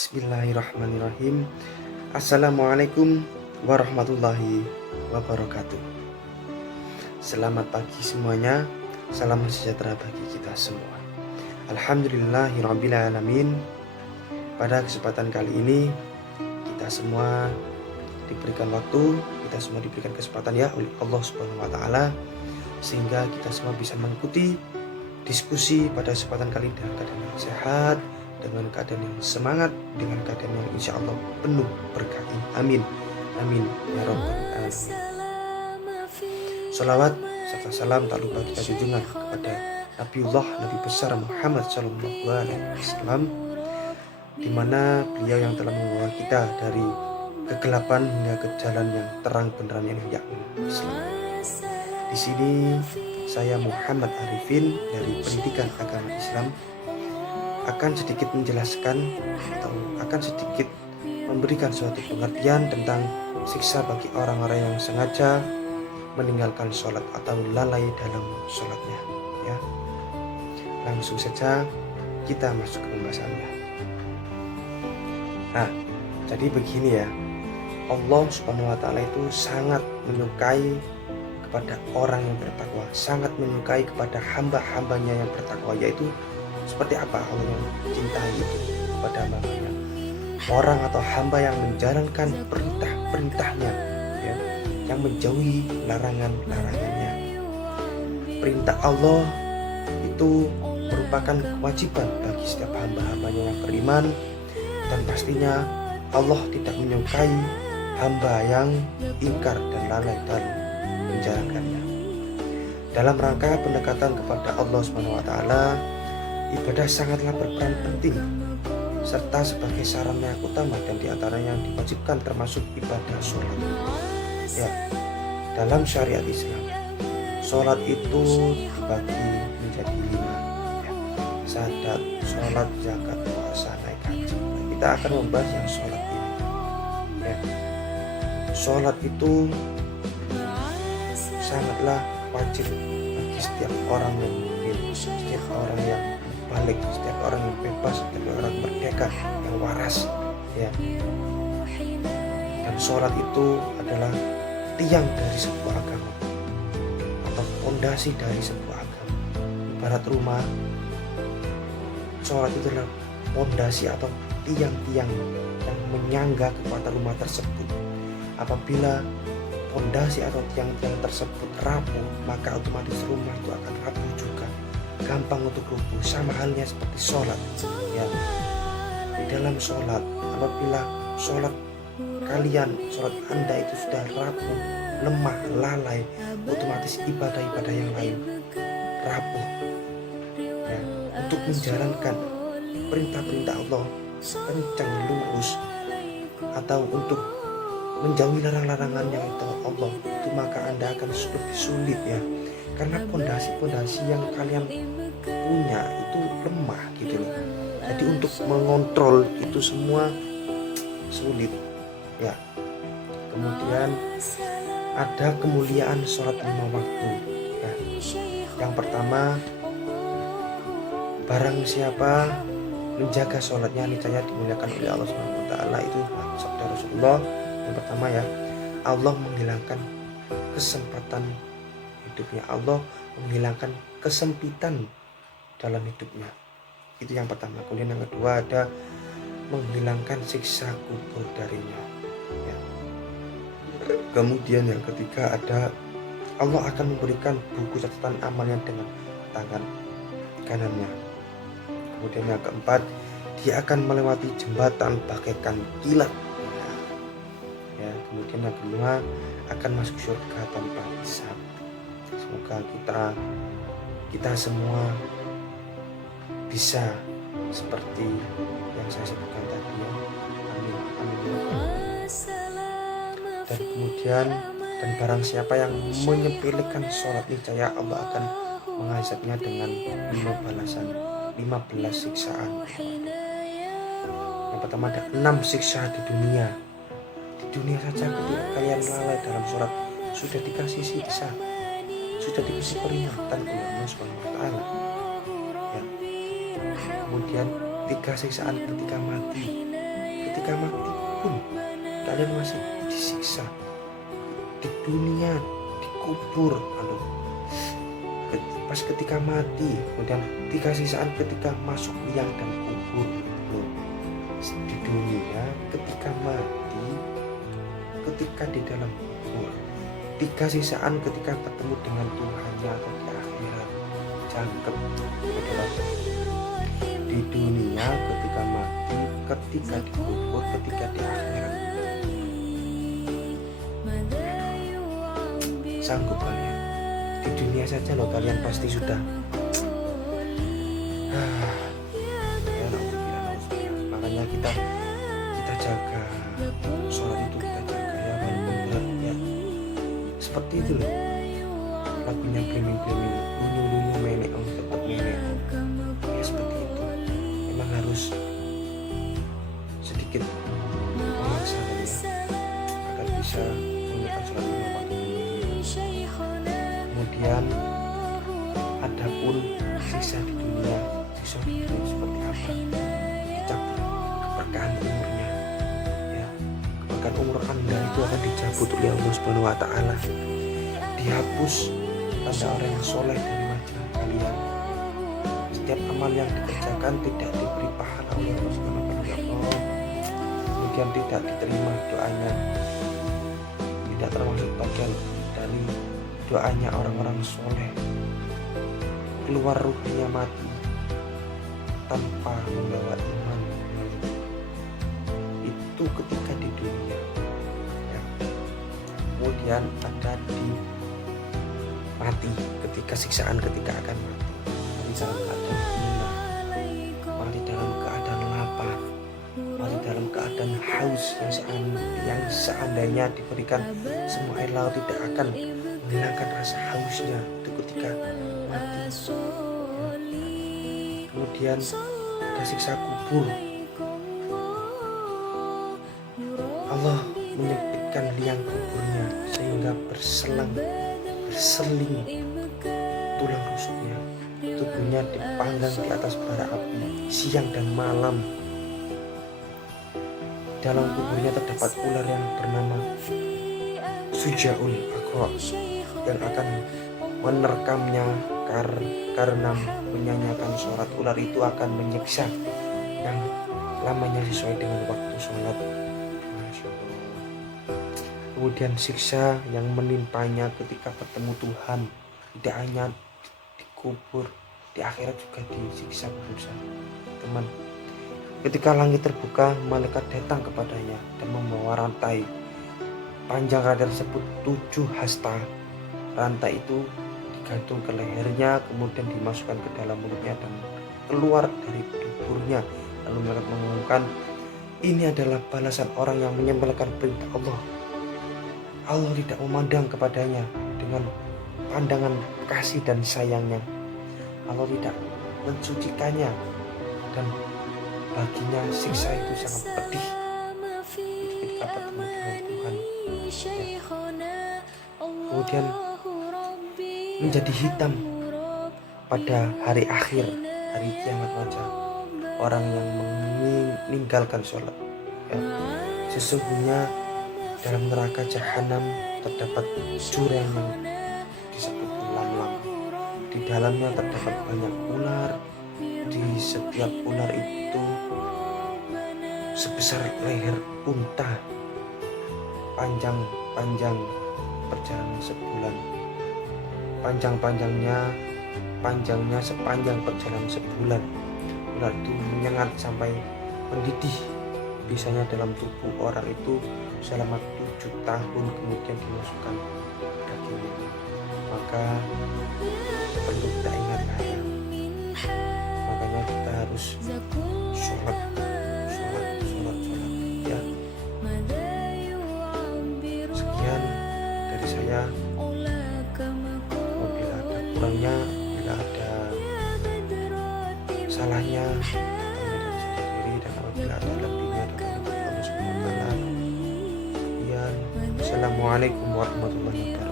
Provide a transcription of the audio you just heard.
Bismillahirrahmanirrahim. Assalamualaikum warahmatullahi wabarakatuh. Selamat pagi semuanya. Salam sejahtera bagi kita semua. Alhamdulillahirrabbilalamin. Pada kesempatan kali ini kita semua diberikan waktu, kita semua diberikan kesempatan ya oleh Allah Subhanahu wa taala, sehingga kita semua bisa mengikuti diskusi pada kesempatan kali ini dengan keadaan yang sehat, dengan keadaan yang semangat, dengan keadaan yang insya Allah penuh berkah. Amin, amin ya robbal alamin. Sholawat serta salam tak lupa kita junjungan kepada Nabiullah Nabi besar Muhammad Sallallahu Alaihi Wasallam, di mana beliau yang telah membawa kita dari kegelapan hingga ke jalan yang terang beneran, yang yakni Islam. Di sini saya Muhammad Arifin dari Pendidikan Agama Islam akan sedikit menjelaskan atau akan sedikit memberikan suatu pengertian tentang siksa bagi orang-orang yang sengaja meninggalkan sholat atau lalai dalam sholatnya ya. Langsung saja kita masuk ke pembahasannya. Nah, jadi begini ya, Allah Subhanahu wa taala itu sangat menyukai kepada orang yang bertakwa, sangat menyukai kepada hamba-hambanya yang bertakwa. Yaitu seperti apa Allah yang cintai itu kepada hamba-hambanya? Orang atau hamba yang menjalankan perintah-perintahnya ya, yang menjauhi larangan-larangannya. Perintah Allah itu merupakan kewajiban bagi setiap hamba-hambanya yang beriman, dan pastinya Allah tidak menyukai hamba yang ingkar dan lalai dalam menjalankannya. Dalam rangka pendekatan kepada Allah Subhanahu wa taala, ibadah sangatlah berperan penting serta sebagai sarana yang utama, dan diantaranya yang diwajibkan termasuk ibadah sholat. Ya, dalam syariat Islam, sholat itu dibagi menjadi 5 ya. Syahadat, sholat, zakat, puasa, naik haji. Kita akan membahas yang sholat ini ya. Sholat itu sangatlah wajib bagi setiap orang yang mukmin, setiap orang yang balik, setiap orang yang bebas, setiap orang merdeka, yang waras ya. Dan sholat itu adalah tiang dari sebuah agama atau fondasi dari sebuah agama. Ibarat rumah, sholat itu adalah fondasi atau tiang-tiang yang menyangga kekuatan rumah tersebut. Apabila fondasi atau tiang-tiang tersebut rapuh, maka otomatis rumah itu akan rapuh juga, gampang untuk rubuh. Sama halnya seperti sholat ya. Di dalam sholat, apabila sholat Anda itu sudah rapuh, lemah, lalai, otomatis ibadah-ibadah yang lain rapuh ya. Untuk menjalankan perintah-perintah Allah kencang, lurus, atau untuk menjauhi larang-larangan yang ditolak Allah itu, maka Anda akan lebih sulit ya, karena pondasi-pondasi yang kalian punya itu lemah gitu loh. Jadi untuk mengontrol itu semua sulit ya. Kemudian ada kemuliaan sholat 5 waktu ya. Yang pertama, barang siapa menjaga sholatnya niscaya dimuliakan oleh Allah Subhanahu wa taala. Itu sabda Rasulullah. Yang pertama ya, Allah menghilangkan kesempatan hidupnya, Allah menghilangkan kesempitan dalam hidupnya. Itu yang pertama. Kemudian yang kedua ada menghilangkan siksa kubur darinya ya. Kemudian yang ketiga ada Allah akan memberikan buku catatan amalnya dengan tangan kanannya. Kemudian yang keempat, dia akan melewati jembatan bagaikan kilat ya. Kemudian yang kelima, akan masuk surga tanpa hisab. Semoga kita semua bisa seperti yang saya sebutkan tadi ya. Amin, amin. Dan kemudian, dan barang siapa yang menyepelekan sholat niscaya Allah akan mengazabnya dengan 15 siksaan. Yang pertama ada 6 siksa di dunia. Di dunia saja ketika kalian lalai dalam sholat sudah dikasih siksa, sudah dikasih peringatan oleh Allah Subhanahu wa taala ya. Kemudian 3 siksaan ketika mati ketika mati pun kalian masih disiksa di dunia, dikubur. Aduh, pas ketika mati, kemudian dikasih saat ketika masuk liang dan kubur. Loh, di dunia ketika mati, ketika di dalam kubur, dikasih saat ketika ketemu dengan Tuhannya atau di akhirat. Cangkep, saudara. Di dunia ketika mati, ketika dikubur, ketika di akhirat. Sanggup kalian? Di dunia saja loh kalian pasti sudah ya, makanya kita jaga sholat itu, kita jaga ya, walaupun berat ya. Seperti itu loh lagunya bliming-bliming, lunyu-lunyu menek om tetap menek ya, seperti itu. Memang harus sedikit memaksakan ya agar bisa menunaikan sholat lima waktu. Kemudian adapun sisa di dunia, sisa di dunia seperti apa? Dicabut keberkahan umurnya ya, keberkahan umur Anda itu akan dicabut oleh Allah Subhanahu wa Ta'ala. Dihapus tanda orang yang soleh dari wajah kalian. Setiap amal yang dikerjakan tidak diberi pahala oleh Allah Subhanahu wa Ta'ala. Kemudian tidak diterima doanya, tidak termasuk bagian dari doanya orang-orang soleh. Keluar ruhnya mati tanpa membawa iman. Itu ketika di dunia ya. Kemudian ada di mati, ketika siksaan ketika akan mati, mati dalam keadaan hina, mati dalam keadaan lapar, mati dalam keadaan haus yang seandainya diberikan semua air laut tidak akan menghilangkan rasa hausnya. Itu ketika mati. Kemudian ada siksa kubur. Allah menyempitkan liang kuburnya sehingga berseling tulang rusuknya. Tubuhnya dipanggang di atas bara api siang dan malam. Dalam kuburnya terdapat ular yang bernama Sujaun Akro yang akan menerkamnya karena menyanyikan sholat. Ular itu akan menyiksa yang lamanya sesuai dengan waktu sholat. Kemudian siksa yang menimpanya ketika bertemu Tuhan, tidak hanya dikubur, di akhirat juga disiksa berusaha. Teman, ketika langit terbuka, malaikat datang kepadanya dan membawa rantai. Panjang rantai tersebut 7 hasta. Rantai itu digantung ke lehernya, kemudian dimasukkan ke dalam mulutnya dan keluar dari tuburnya. Lalu malaikat mengumumkan, ini adalah balasan orang yang menyempurnakan perintah Allah. Allah tidak memandang kepadanya dengan pandangan kasih dan sayangnya. Allah tidak mensucikannya dan baginya siksa itu sangat pedih. Itu ketika bertemu dengan Tuhan ya. Kemudian menjadi hitam pada hari akhir, hari kiamat wajah orang yang meninggalkan sholat ya. Sesungguhnya dalam neraka jahanam terdapat jurang yang disebut lam-lam. Di dalamnya terdapat banyak ular. Di setiap ular itu sebesar leher unta, panjang perjalanan sebulan. Panjangnya sepanjang perjalanan sebulan. Ular itu menyengat sampai mendidih. Biasanya dalam tubuh orang itu selama 7 tahun, kemudian dimasukkan dagingnya. Maka perlu kita ingat ya. Makanya kita harus sholat ya. Sekian dari saya. Apabila ada kurangnya, bila ada salahnya, dari saya sendiri, dan apabila ada lebihnya dari Allah Subhanahu wa Ta'ala. Assalamualaikum warahmatullahi wabarakatuh.